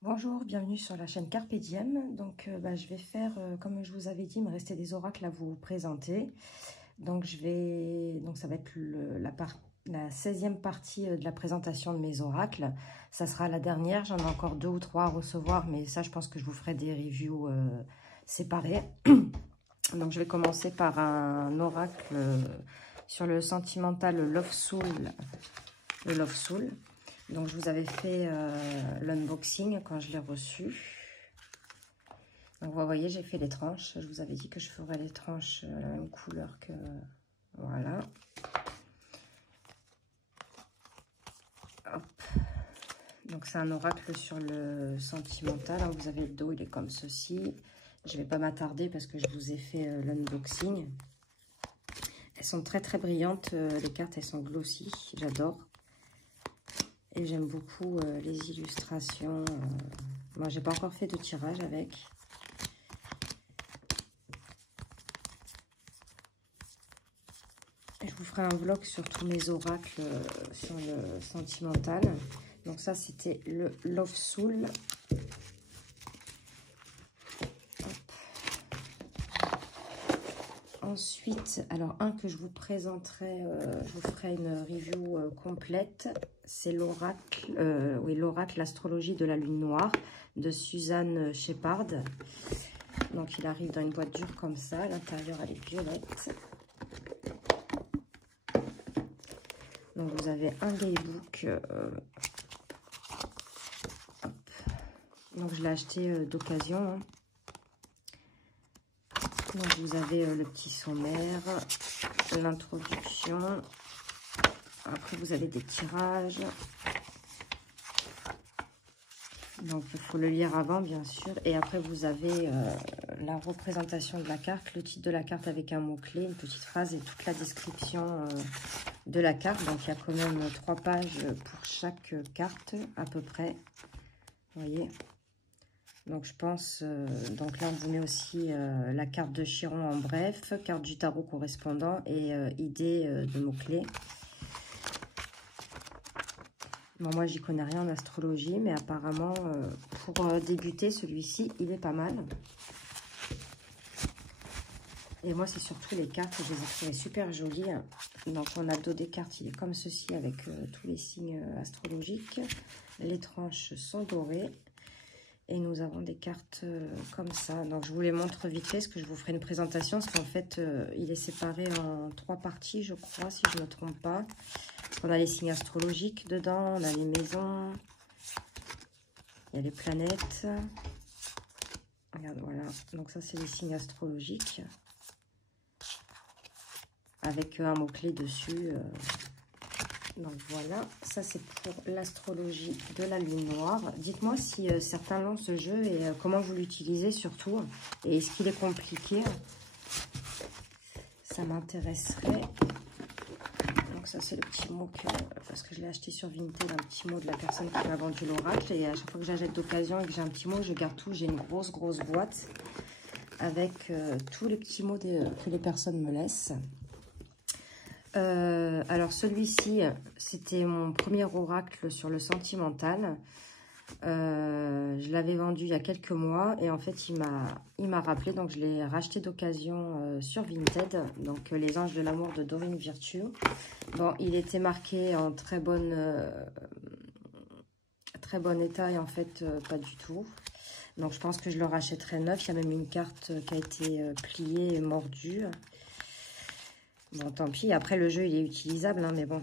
Bonjour, bienvenue sur la chaîne Carpe Diem. Donc, je vais faire, comme je vous avais dit, il me restait des oracles à vous présenter. Donc, ça va être la 16e partie de la présentation de mes oracles. Ça sera la dernière. J'en ai encore 2 ou 3 à recevoir, mais ça, je pense que je vous ferai des reviews séparés. Donc, je vais commencer par un oracle sur le sentimental Love Soul. Le Love Soul. Donc, je vous avais fait l'unboxing quand je l'ai reçu. Donc, vous voyez, j'ai fait les tranches. Je vous avais dit que je ferais les tranches la même couleur que... Voilà. Hop. Donc, c'est un oracle sur le sentimental. Hein. Vous avez le dos, il est comme ceci. Je ne vais pas m'attarder parce que je vous ai fait l'unboxing. Elles sont très, très brillantes. Les cartes, elles sont glossy. J'adore. Et j'aime beaucoup les illustrations. Moi, j'ai pas encore fait de tirage avec. Je vous ferai un vlog sur tous mes oracles sur le sentimental. Donc ça, c'était le Love Soul. Ensuite, alors un que je vous présenterai, je vous ferai une review complète. C'est l'oracle, oui, l'oracle l'astrologie de la lune noire de Suzanne Shepard. Donc il arrive dans une boîte dure comme ça. À l'intérieur, elle est violette. Donc vous avez un daybook. Donc je l'ai acheté d'occasion. Hein. Donc vous avez le petit sommaire, l'introduction. Après vous avez des tirages. Donc il faut le lire avant bien sûr. Et après vous avez la représentation de la carte, le titre de la carte avec un mot-clé, une petite phrase et toute la description de la carte. Donc il y a quand même 3 pages pour chaque carte à peu près. Vous voyez. Donc je pense, donc là on vous met aussi la carte de Chiron en bref, carte du tarot correspondant et idée de mots-clés. Bon, moi j'y connais rien en astrologie, mais apparemment pour débuter celui-ci il est pas mal. Et moi c'est surtout les cartes, je les ai trouvées super jolies. Donc on a le dos des cartes, il est comme ceci avec tous les signes astrologiques. Les tranches sont dorées. Et nous avons des cartes comme ça. Donc, je vous les montre vite fait, parce que je vous ferai une présentation. Parce qu'en fait, il est séparé en 3 parties, je crois, si je ne me trompe pas. On a les signes astrologiques dedans, on a les maisons, il y a les planètes. Regarde, voilà. Donc, ça, c'est les signes astrologiques. Avec un mot-clé dessus. Donc voilà, ça c'est pour l'astrologie de la lune noire. Dites-moi si certains lancent ce jeu et comment vous l'utilisez surtout. Et est-ce qu'il est compliqué? Ça m'intéresserait. Donc ça c'est le petit mot que, parce que je l'ai acheté sur Vinted, un petit mot de la personne qui m'a vendu l'oracle. Et à chaque fois que j'achète d'occasion et que j'ai un petit mot, je garde tout. J'ai une grosse boîte avec tous les petits mots que les personnes me laissent. Alors celui-ci, c'était mon premier oracle sur le sentimental. Je l'avais vendu il y a quelques mois et en fait il m'a rappelé, donc je l'ai racheté d'occasion sur Vinted. Donc les anges de l'amour de Doreen Virtue. Bon, il était marqué en très bon état et en fait pas du tout. Donc je pense que je le rachèterai neuf. Il y a même une carte qui a été pliée et mordue. Bon, tant pis. Après, le jeu, il est utilisable, hein, mais bon,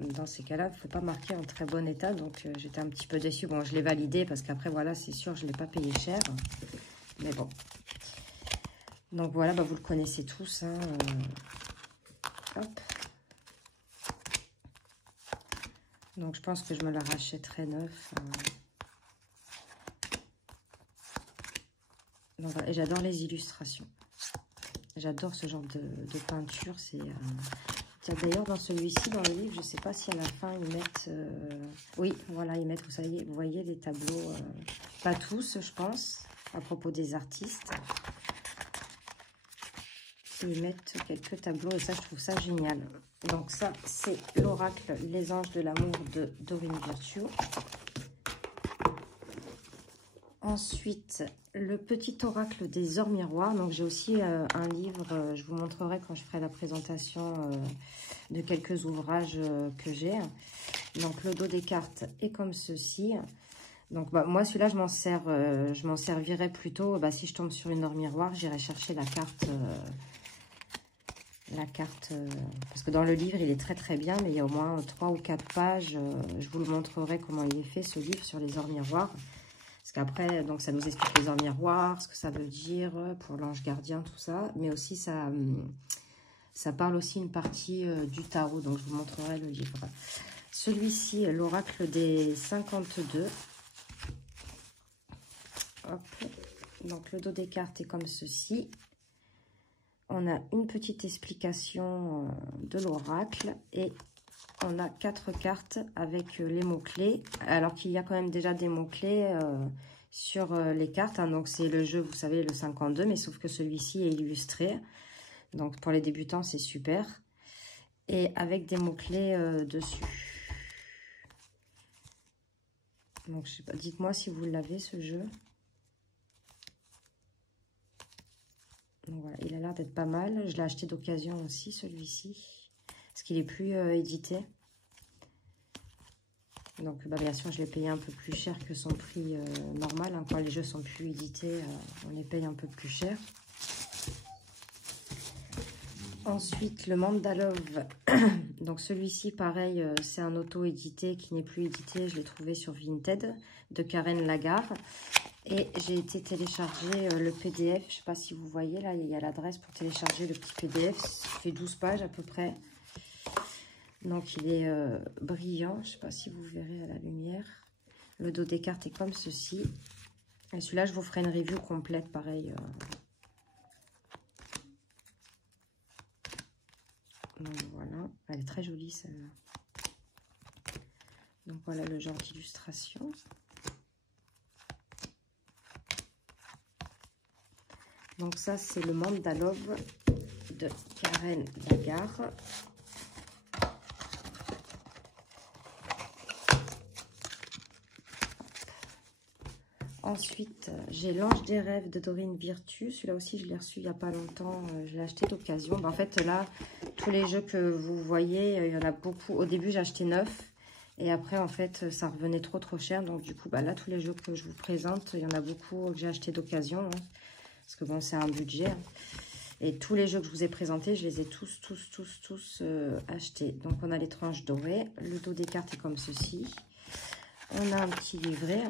dans ces cas-là, il ne faut pas marquer en très bon état. Donc, j'étais un petit peu déçue. Bon, je l'ai validé parce qu'après, voilà, c'est sûr, je ne l'ai pas payé cher. Mais bon. Donc, voilà, bah, vous le connaissez tous. Hein, hop. Donc, je pense que je me la rachèterai neuf. Donc, voilà. Et j'adore les illustrations. J'adore ce genre de peinture. C'est d'ailleurs dans celui-ci, dans le livre, je ne sais pas si à la fin ils mettent... oui, voilà, ils mettent, vous voyez les tableaux, pas tous, je pense, à propos des artistes. Ils mettent quelques tableaux et ça, je trouve ça génial. Donc ça, c'est l'oracle Les Anges de l'amour de Doreen Virtue. Ensuite, le petit oracle des ors miroirs. Donc, j'ai aussi un livre, je vous montrerai quand je ferai la présentation de quelques ouvrages que j'ai. Donc, le dos des cartes est comme ceci. Donc, bah, moi, celui-là, je m'en servirai plutôt. Bah, si je tombe sur une or miroir, j'irai chercher la carte. Parce que dans le livre, il est très très bien, mais il y a au moins 3 ou 4 pages. Je vous le montrerai comment il est fait, ce livre, sur les ors miroirs. Parce qu'après, donc ça nous explique les ors miroirs, ce que ça veut dire pour l'ange gardien, tout ça. Mais aussi, ça parle aussi une partie du tarot. Donc, je vous montrerai le livre. Celui-ci, l'oracle des 52. Hop. Donc, le dos des cartes est comme ceci. On a une petite explication de l'oracle et on a 4 cartes avec les mots-clés. Alors qu'il y a quand même déjà des mots-clés sur les cartes. Hein. Donc, c'est le jeu, vous savez, le 52, mais sauf que celui-ci est illustré. Donc, pour les débutants, c'est super. Et avec des mots-clés dessus. Donc, je sais pas, dites-moi si vous l'avez, ce jeu. Donc, voilà, il a l'air d'être pas mal. Je l'ai acheté d'occasion aussi, celui-ci. Parce qu'il est plus édité. Donc, bah, bien sûr, je l'ai payé un peu plus cher que son prix normal. Hein. Quand les jeux sont plus édités, on les paye un peu plus cher. Ensuite, le Mandalove. Donc, celui-ci, pareil, c'est un auto-édité qui n'est plus édité. Je l'ai trouvé sur Vinted de Karen Lagarde. Et j'ai été télécharger le PDF. Je ne sais pas si vous voyez, là, il y a l'adresse pour télécharger le petit PDF. Ça fait 12 pages à peu près. Donc, il est brillant. Je ne sais pas si vous verrez à la lumière. Le dos des cartes est comme ceci. Et celui-là, je vous ferai une review complète, pareil. Donc, voilà. Elle est très jolie, celle-là. Donc, voilà le genre d'illustration. Donc, ça, c'est le Mandalove de Karen Lagarde. Ensuite, j'ai l'Ange des rêves de Dorine Virtue. Celui-là aussi, je l'ai reçu il n'y a pas longtemps. Je l'ai acheté d'occasion. En fait, là, tous les jeux que vous voyez, il y en a beaucoup. Au début, j'ai acheté 9. Et après, en fait, ça revenait trop cher. Donc, du coup, bah, là, tous les jeux que je vous présente, il y en a beaucoup que j'ai acheté d'occasion. Hein, parce que, bon, c'est un budget. Hein. Et tous les jeux que je vous ai présentés, je les ai tous achetés. Donc, on a les tranches dorées. Le dos des cartes est comme ceci. On a un petit livret.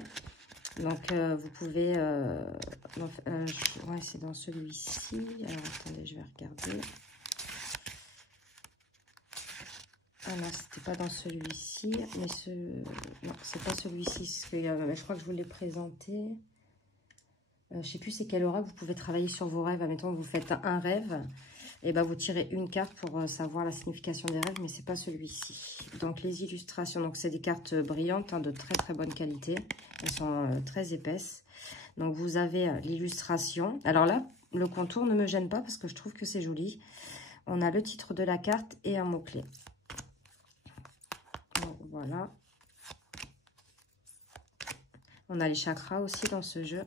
Donc, vous pouvez... ouais, c'est dans celui-ci. Alors, attendez, je vais regarder. Ah non, c'était pas dans celui-ci. Mais non, c'est pas celui-ci. Je crois que je vous l'ai présenté. Je sais plus c'est quel oracle. Vous pouvez travailler sur vos rêves. Admettons, vous faites un rêve. Et ben, vous tirez une carte pour savoir la signification des rêves. Mais c'est pas celui-ci. Donc, les illustrations. Donc, c'est des cartes brillantes, hein, de très bonne qualité. Elles sont très épaisses. Donc, vous avez l'illustration. Alors là, le contour ne me gêne pas parce que je trouve que c'est joli. On a le titre de la carte et un mot-clé. Donc, voilà. On a les chakras aussi dans ce jeu.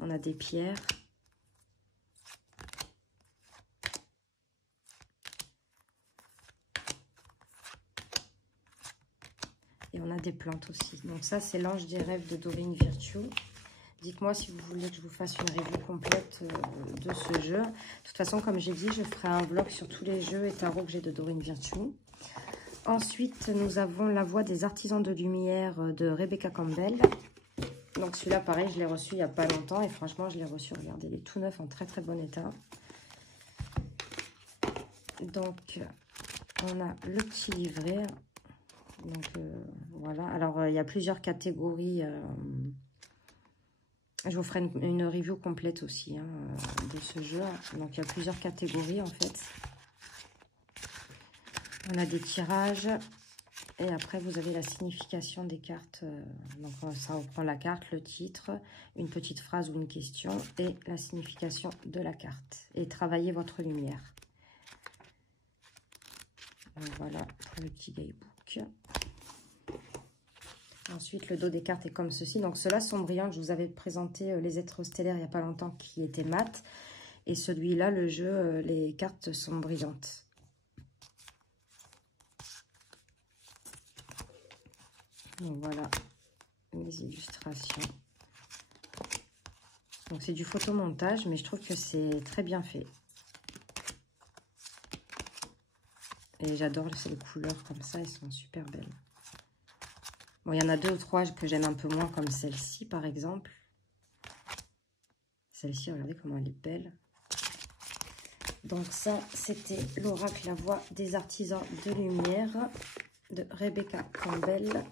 On a des pierres. Et on a des plantes aussi. Donc ça, c'est l'Ange des rêves de Dorine Virtue. Dites-moi si vous voulez que je vous fasse une review complète de ce jeu. De toute façon, comme j'ai dit, je ferai un vlog sur tous les jeux et tarots que j'ai de Dorine Virtue. Ensuite, nous avons La Voix des artisans de lumière de Rebecca Campbell. Donc celui-là, pareil, je l'ai reçu il n'y a pas longtemps. Et franchement, je l'ai reçu, regardez, il est tout neuf, en très bon état. Donc, on a le petit livret. Donc, voilà. Alors, il y a plusieurs catégories. Je vous ferai une review complète aussi hein, de ce jeu. Donc, il y a plusieurs catégories, en fait. On a des tirages. Et après, vous avez la signification des cartes. Donc, ça reprend la carte, le titre, une petite phrase ou une question et la signification de la carte. Et travaillez votre lumière. Donc, voilà pour le petit guidebook. truc. Ensuite, le dos des cartes est comme ceci. Donc, ceux-là sont brillants. Je vous avais présenté les êtres stellaires il n'y a pas longtemps qui étaient mat. Et celui-là, le jeu, les cartes sont brillantes. Donc, voilà les illustrations. Donc, c'est du photomontage, mais je trouve que c'est très bien fait. Et j'adore les couleurs comme ça, elles sont super belles. Bon, il y en a 2 ou 3 que j'aime un peu moins, comme celle-ci, par exemple. Celle-ci, regardez comment elle est belle. Donc ça, c'était l'oracle La Voix des artisans de lumière de Rebecca Campbell.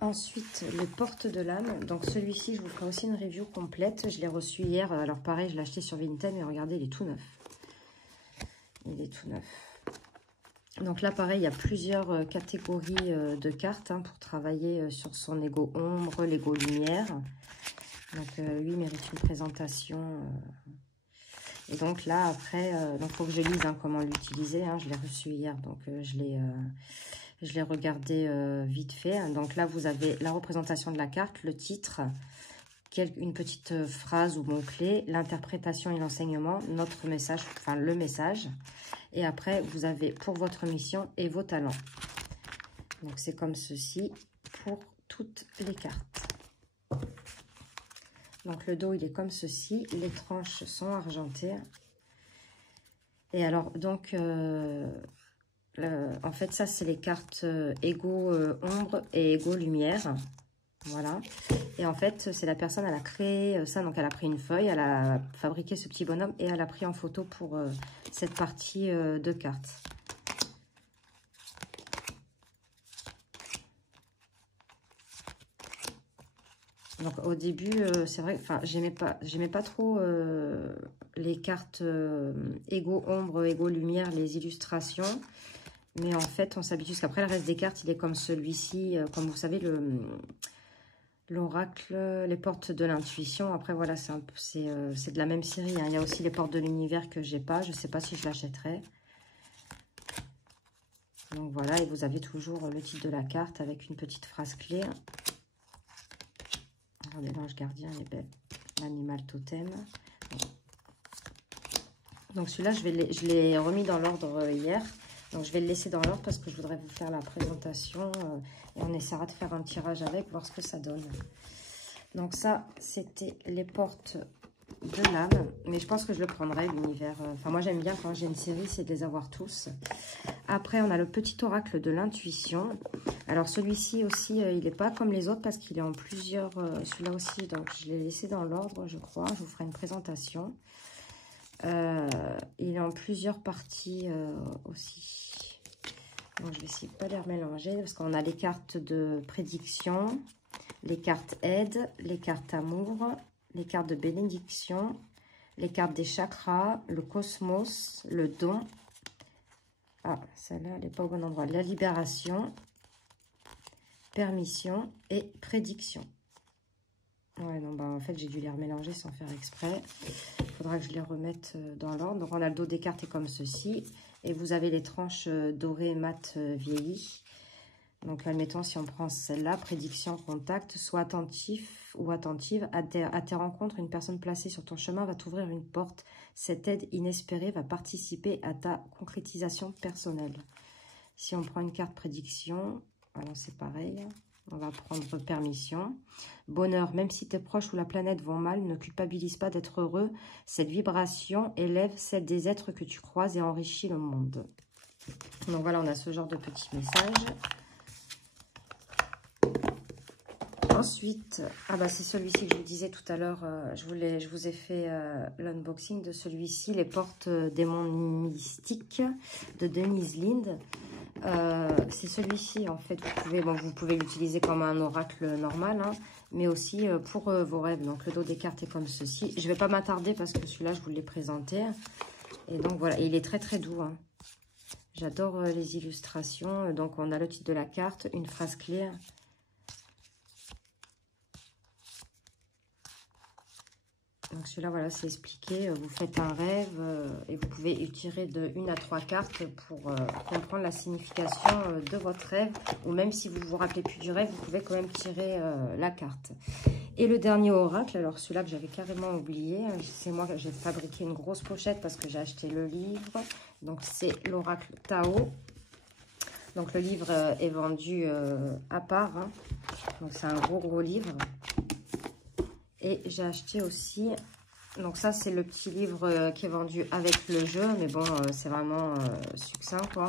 Ensuite, les portes de l'âme. Donc celui-ci, je vous ferai aussi une review complète. Je l'ai reçu hier. Alors pareil, je l'ai acheté sur Vinted, mais regardez, il est tout neuf. Il est tout neuf. Donc là, pareil, il y a plusieurs catégories de cartes pour travailler sur son ego ombre, l'ego lumière. Donc lui mérite une présentation. Et donc là, après, il faut que je lise comment l'utiliser. Je l'ai reçu hier, donc je l'ai regardé vite fait. Donc là, vous avez la représentation de la carte, le titre, une petite phrase ou mot-clé, l'interprétation et l'enseignement, notre message, enfin le message. Et après, vous avez pour votre mission et vos talents. Donc, c'est comme ceci pour toutes les cartes. Donc, le dos, il est comme ceci. Les tranches sont argentées. Et alors, donc, en fait, ça, c'est les cartes ego ombre et ego lumière. Voilà. Et en fait, c'est la personne, elle a créé ça. Donc, elle a pris une feuille, elle a fabriqué ce petit bonhomme et elle a pris en photo pour cette partie de cartes. Donc, au début, c'est vrai, enfin, j'aimais pas trop les cartes ego ombre, ego lumière, les illustrations. Mais en fait, on s'habitue. Parce qu'après, le reste des cartes, il est comme celui-ci. Comme vous savez, l'oracle, les portes de l'intuition. Après, voilà, c'est de la même série. Il y a aussi les portes de l'univers que j'ai pas. Je ne sais pas si je l'achèterai. Donc voilà, et vous avez toujours le titre de la carte avec une petite phrase clé. Regardez, l'ange gardien, il est belle. L'animal totem. Donc celui-là, je l'ai remis dans l'ordre hier. Donc je vais le laisser dans l'ordre parce que je voudrais vous faire la présentation. Et on essaiera de faire un tirage avec, voir ce que ça donne. Donc ça, c'était les portes de l'âme. Mais je pense que je le prendrai, l'univers. Enfin, moi, j'aime bien quand j'ai une série, c'est de les avoir tous. Après, on a le petit oracle de l'intuition. Alors, celui-ci aussi, il n'est pas comme les autres parce qu'il est en plusieurs... celui-là aussi, donc je l'ai laissé dans l'ordre, je crois. Je vous ferai une présentation. Il est en plusieurs parties aussi. Donc, je vais essayer de ne pas les remélanger parce qu'on a les cartes de prédiction, les cartes aide, les cartes amour, les cartes de bénédiction, les cartes des chakras, le cosmos, le don. Ah, celle-là, elle n'est pas au bon endroit. La libération, permission et prédiction. Ouais, non, bah en fait, j'ai dû les remélanger sans faire exprès. Il faudra que je les remette dans l'ordre. Donc, on a le dos des cartes est comme ceci. Et vous avez les tranches dorées mat vieillies. Donc, admettons, si on prend celle-là, prédiction, contact, sois attentif ou attentive à tes rencontres. Une personne placée sur ton chemin va t'ouvrir une porte. Cette aide inespérée va participer à ta concrétisation personnelle. Si on prend une carte prédiction, alors c'est pareil. On va prendre permission. Bonheur, même si tes proches ou la planète vont mal, ne culpabilise pas d'être heureux. Cette vibration élève celle des êtres que tu croises et enrichit le monde. Donc voilà, on a ce genre de petits messages. Ensuite, c'est celui-ci que je vous disais tout à l'heure. Je vous ai fait l'unboxing de celui-ci, les portes des mondes mystiques de Denise Linde. C'est celui-ci, en fait, vous pouvez l'utiliser comme un oracle normal, mais aussi pour vos rêves. Donc, le dos des cartes est comme ceci. Je ne vais pas m'attarder parce que celui-là, je vous l'ai présenté. Et donc, voilà, et il est très, très doux. J'adore les illustrations. Donc, on a le titre de la carte, une phrase clé. Donc celui-là, voilà, c'est expliqué. Vous faites un rêve et vous pouvez tirer de 1 à 3 cartes pour comprendre la signification de votre rêve. Ou même si vous ne vous rappelez plus du rêve, vous pouvez quand même tirer la carte. Et le dernier oracle, alors celui-là que j'avais carrément oublié. C'est moi que j'ai fabriqué une grosse pochette parce que j'ai acheté le livre. Donc c'est l'oracle Tao. Donc le livre est vendu à part. Hein. Donc c'est un gros livre. Et j'ai acheté aussi, donc ça c'est le petit livre qui est vendu avec le jeu, mais bon c'est vraiment succinct quoi.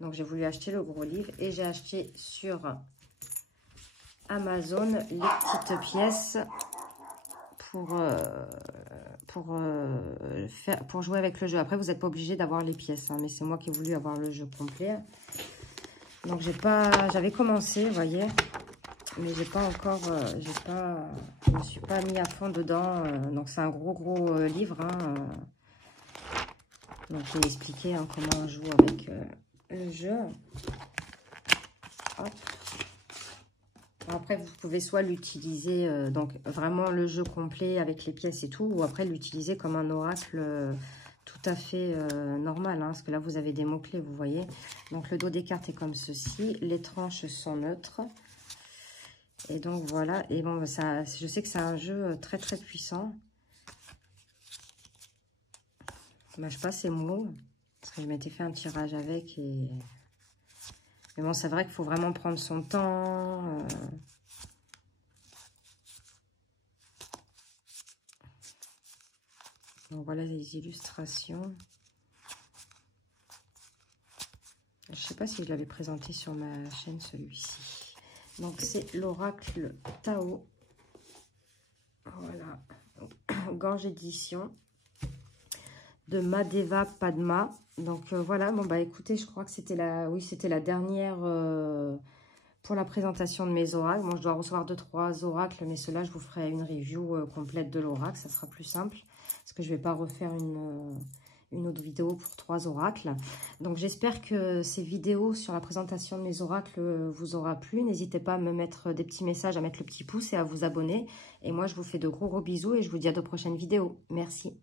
Donc j'ai voulu acheter le gros livre et j'ai acheté sur Amazon les petites pièces pour jouer avec le jeu. Après vous n'êtes pas obligé d'avoir les pièces, hein, mais c'est moi qui ai voulu avoir le jeu complet. Donc j'avais commencé, vous voyez. Mais j'ai pas encore, je me suis pas mis à fond dedans. Donc c'est un gros livre. Hein, donc j'ai expliqué hein, comment on joue avec le jeu. Hop. Après vous pouvez soit l'utiliser, donc vraiment le jeu complet avec les pièces et tout, ou après l'utiliser comme un oracle tout à fait normal. Hein, parce que là vous avez des mots-clés, vous voyez. Donc le dos des cartes est comme ceci. Les tranches sont neutres. Et donc voilà, et bon, ça, je sais que c'est un jeu très puissant. Bah, je sais pas ces mots, parce que je m'étais fait un tirage avec. Mais bon, c'est vrai qu'il faut vraiment prendre son temps. Donc voilà les illustrations. Je sais pas si je l'avais présenté sur ma chaîne celui-ci. Donc, c'est l'oracle Tao. Voilà. Gange édition de Madeva Padma. Donc, voilà. Bon, bah, écoutez, je crois que c'était la dernière pour la présentation de mes oracles. Bon, je dois recevoir 2-3 oracles, mais ceux-là, je vous ferai une review complète de l'oracle. Ça sera plus simple parce que je ne vais pas refaire une autre vidéo pour 3 oracles. Donc j'espère que ces vidéos sur la présentation de mes oracles vous aura plu. N'hésitez pas à me mettre des petits messages, à mettre le petit pouce et à vous abonner. Et moi je vous fais de gros bisous et je vous dis à de prochaines vidéos. Merci.